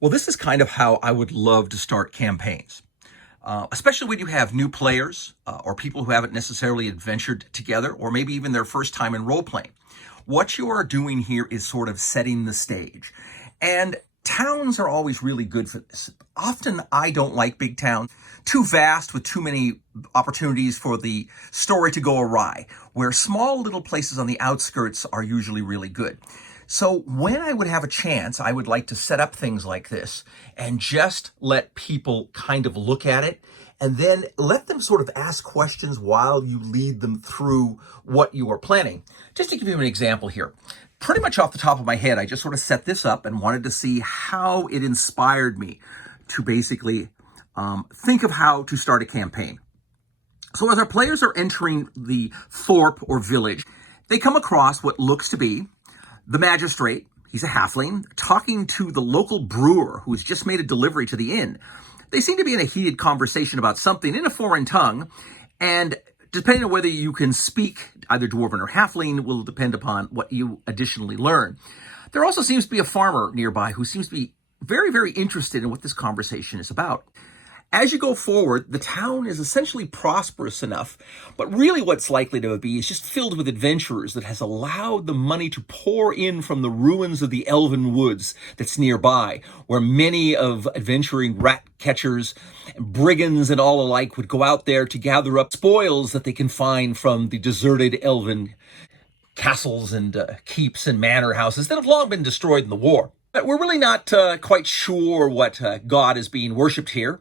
Well, this is kind of how I would love to start campaigns, especially when you have new players or people who haven't necessarily adventured together, or maybe even their first time in role playing. What you are doing here is sort of setting the stage. And towns are always really good for this. Often I don't like big towns, too vast with too many opportunities for the story to go awry, where small little places on the outskirts are usually really good. So when I would have a chance, I would like to set up things like this and just let people kind of look at it and then let them sort of ask questions while you lead them through what you are planning. Just to give you an example here, pretty much off the top of my head, I just sort of set this up and wanted to see how it inspired me to basically think of how to start a campaign. So as our players are entering the thorp or village, they come across what looks to be the magistrate. He's a halfling, talking to the local brewer who has just made a delivery to the inn. They seem to be in a heated conversation about something in a foreign tongue, and depending on whether you can speak either dwarven or halfling will depend upon what you additionally learn. There also seems to be a farmer nearby who seems to be very, very interested in what this conversation is about. As you go forward, the town is essentially prosperous enough, but really what's likely to be is just filled with adventurers that has allowed the money to pour in from the ruins of the elven woods that's nearby, where many of adventuring rat catchers, brigands, and all alike would go out there to gather up spoils that they can find from the deserted elven castles and keeps and manor houses that have long been destroyed in the war. But we're really not quite sure what god is being worshipped here.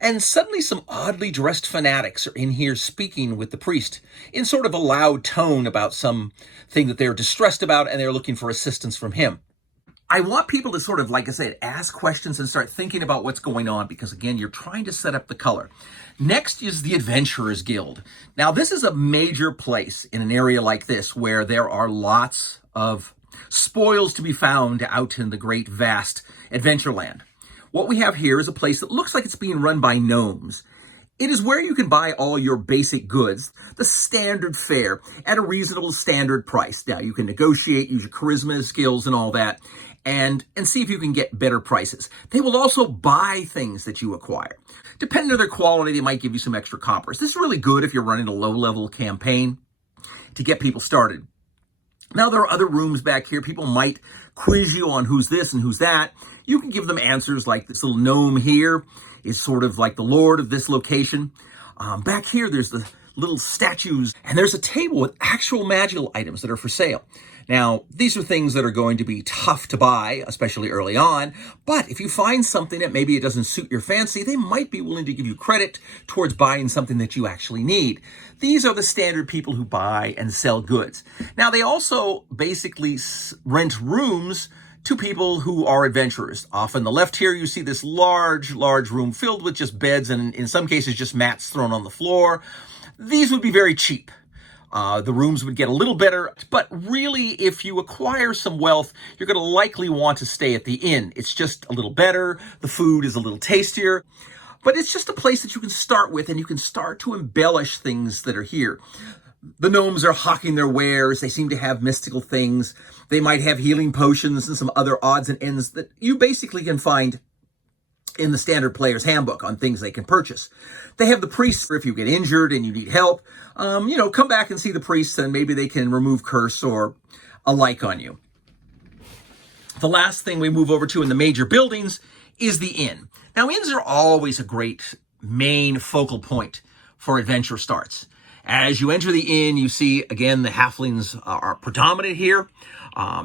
And suddenly some oddly dressed fanatics are in here speaking with the priest in sort of a loud tone about something that they're distressed about, and they're looking for assistance from him. I want people to sort of, like I said, ask questions and start thinking about what's going on because, again, you're trying to set up the color. Next is the Adventurers Guild. Now, this is a major place in an area like this where there are lots of spoils to be found out in the great, vast Adventureland. What we have here is a place that looks like it's being run by gnomes. It is where you can buy all your basic goods, the standard fare, at a reasonable standard price. Now, you can negotiate, use your charisma skills and all that, and see if you can get better prices. They will also buy things that you acquire. Depending on their quality, they might give you some extra coppers. This is really good if you're running a low-level campaign to get people started. Now, there are other rooms back here. People might quiz you on who's this and who's that. You can give them answers like this little gnome here is sort of like the lord of this location. Back here, there's the little statues, and there's a table with actual magical items that are for sale. Now, these are things that are going to be tough to buy, especially early on, but if you find something that maybe it doesn't suit your fancy, they might be willing to give you credit towards buying something that you actually need. These are the standard people who buy and sell goods. Now, they also basically rent rooms to people who are adventurers. Off on the left here, you see this large room filled with just beds and in some cases just mats thrown on the floor. These would be very cheap. The rooms would get a little better, but really, if you acquire some wealth, you're going to likely want to stay at the inn. It's just a little better. The food is a little tastier, but it's just a place that you can start with, and you can start to embellish things that are here. The gnomes are hawking their wares. They seem to have mystical things. They might have healing potions and some other odds and ends that you basically can find in the standard player's handbook on things they can purchase. They have the priests if you get injured and you need help. Come back and see the priests and maybe they can remove curse or alike on you. The last thing we move over to in the major buildings is the inn. Now, inns are always a great main focal point for adventure starts. As you enter the inn, you see, again, the halflings are predominant here.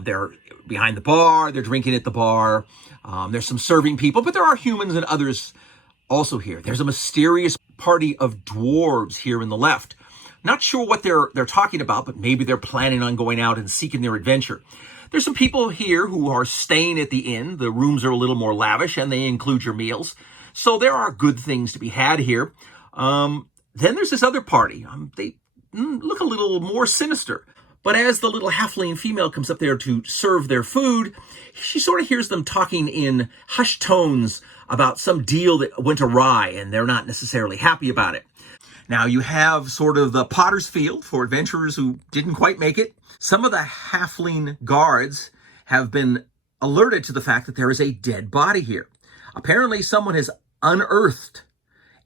They're behind the bar. They're drinking at the bar. There's some serving people, but there are humans and others also here. There's a mysterious party of dwarves here in the left. Not sure what they're talking about, but maybe they're planning on going out and seeking their adventure. There's some people here who are staying at the inn. The rooms are a little more lavish, and they include your meals. So there are good things to be had here. Then there's this other party. They look a little more sinister. But as the little halfling female comes up there to serve their food, she sort of hears them talking in hushed tones about some deal that went awry, and they're not necessarily happy about it. Now, you have sort of the potter's field for adventurers who didn't quite make it. Some of the halfling guards have been alerted to the fact that there is a dead body here. Apparently, someone has unearthed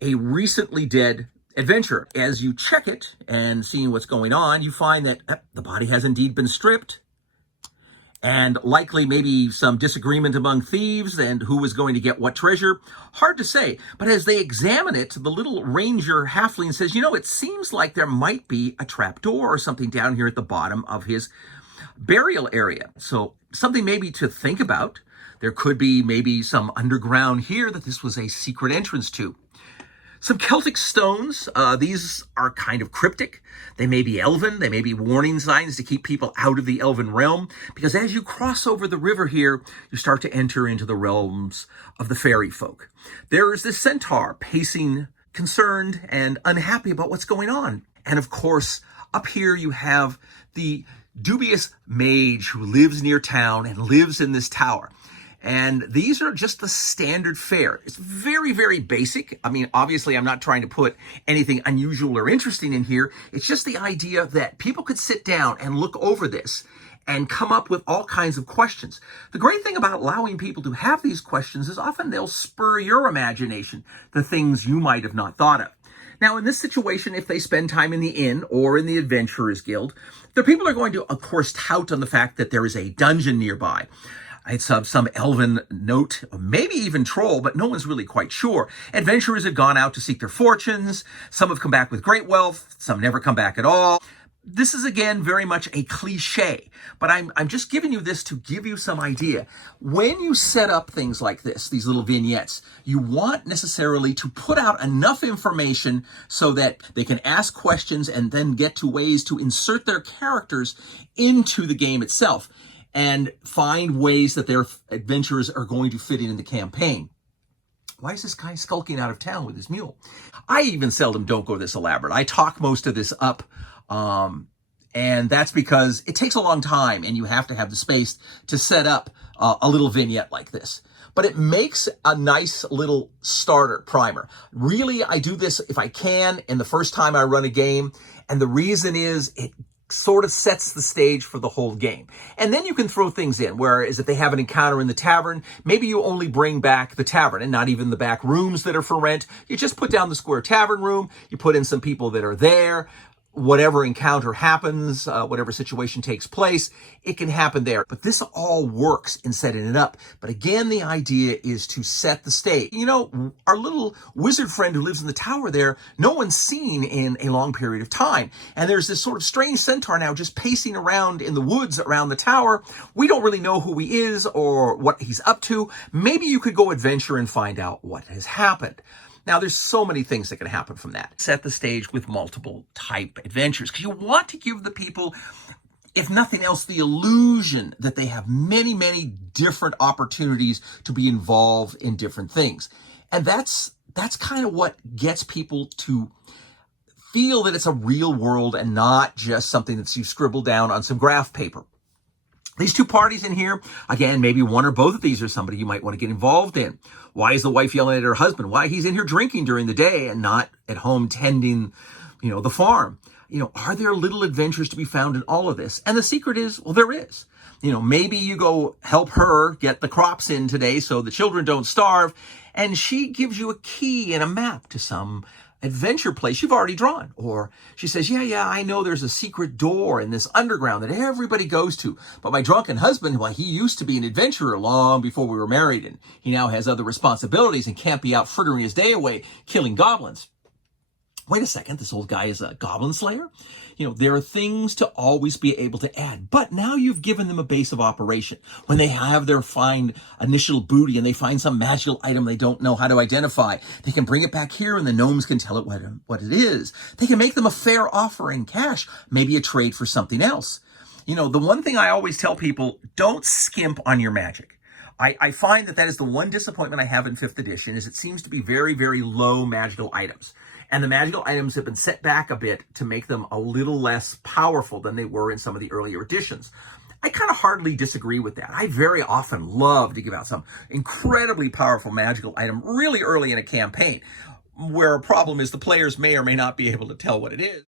a recently dead adventurer. As you check it and seeing what's going on, you find that the body has indeed been stripped, and likely maybe some disagreement among thieves and who was going to get what treasure. Hard to say. But as they examine it, the little ranger halfling says, it seems like there might be a trap door or something down here at the bottom of his burial area. So something maybe to think about. There could be maybe some underground here that this was a secret entrance to. Some Celtic stones, these are kind of cryptic. They may be elven, they may be warning signs to keep people out of the elven realm, because as you cross over the river here, you start to enter into the realms of the fairy folk. There is this centaur pacing, concerned and unhappy about what's going on. And of course, up here you have the dubious mage who lives near town and lives in this tower. And these are just the standard fare. It's very, very basic. I mean, obviously, I'm not trying to put anything unusual or interesting in here. It's just the idea that people could sit down and look over this and come up with all kinds of questions. The great thing about allowing people to have these questions is often they'll spur your imagination, the things you might have not thought of. Now, in this situation, if they spend time in the inn or in the Adventurers Guild, the people are going to, of course, tout on the fact that there is a dungeon nearby. It's some elven note, maybe even troll, but no one's really quite sure. Adventurers have gone out to seek their fortunes. Some have come back with great wealth. Some never come back at all. This is, again, very much a cliche, but I'm just giving you this to give you some idea. When you set up things like this, these little vignettes, you want necessarily to put out enough information so that they can ask questions and then get to ways to insert their characters into the game itself and find ways that their adventurers are going to fit in the campaign. Why is this guy skulking out of town with his mule? I even seldom don't go this elaborate. I talk most of this up, and that's because it takes a long time and you have to have the space to set up a little vignette like this. But it makes a nice little starter primer. Really, I do this if I can in the first time I run a game, and the reason is it sort of sets the stage for the whole game. And then you can throw things in, whereas if they have an encounter in the tavern, maybe you only bring back the tavern and not even the back rooms that are for rent. You just put down the square tavern room, you put in some people that are there. Whatever encounter happens, whatever situation takes place, it can happen there. But this all works in setting it up. But again, the idea is to set the stage. Our little wizard friend who lives in the tower there, no one's seen in a long period of time. And there's this sort of strange centaur now just pacing around in the woods around the tower. We don't really know who he is or what he's up to. Maybe you could go adventure and find out what has happened. Now, there's so many things that can happen from that. Set the stage with multiple type adventures because you want to give the people, if nothing else, the illusion that they have many, many different opportunities to be involved in different things. And that's kind of what gets people to feel that it's a real world and not just something that you scribbled down on some graph paper. These two parties in here, again, maybe one or both of these are somebody you might want to get involved in. Why is the wife yelling at her husband? Why he's in here drinking during the day and not at home tending, the farm? Are there little adventures to be found in all of this? And the secret is, well, there is. Maybe you go help her get the crops in today so the children don't starve, and she gives you a key and a map to some adventure place you've already drawn. Or she says, yeah, I know there's a secret door in this underground that everybody goes to. But my drunken husband, well, he used to be an adventurer long before we were married, and he now has other responsibilities and can't be out frittering his day away killing goblins. Wait a second, this old guy is a goblin slayer? There are things to always be able to add, but now you've given them a base of operation. When they have their find initial booty and they find some magical item they don't know how to identify, they can bring it back here and the gnomes can tell it what it is. They can make them a fair offer in cash, maybe a trade for something else. The one thing I always tell people, don't skimp on your magic. I find that is the one disappointment I have in 5th edition is it seems to be very, very low magical items. And the magical items have been set back a bit to make them a little less powerful than they were in some of the earlier editions. I kind of hardly disagree with that. I very often love to give out some incredibly powerful magical item really early in a campaign, where a problem is the players may or may not be able to tell what it is.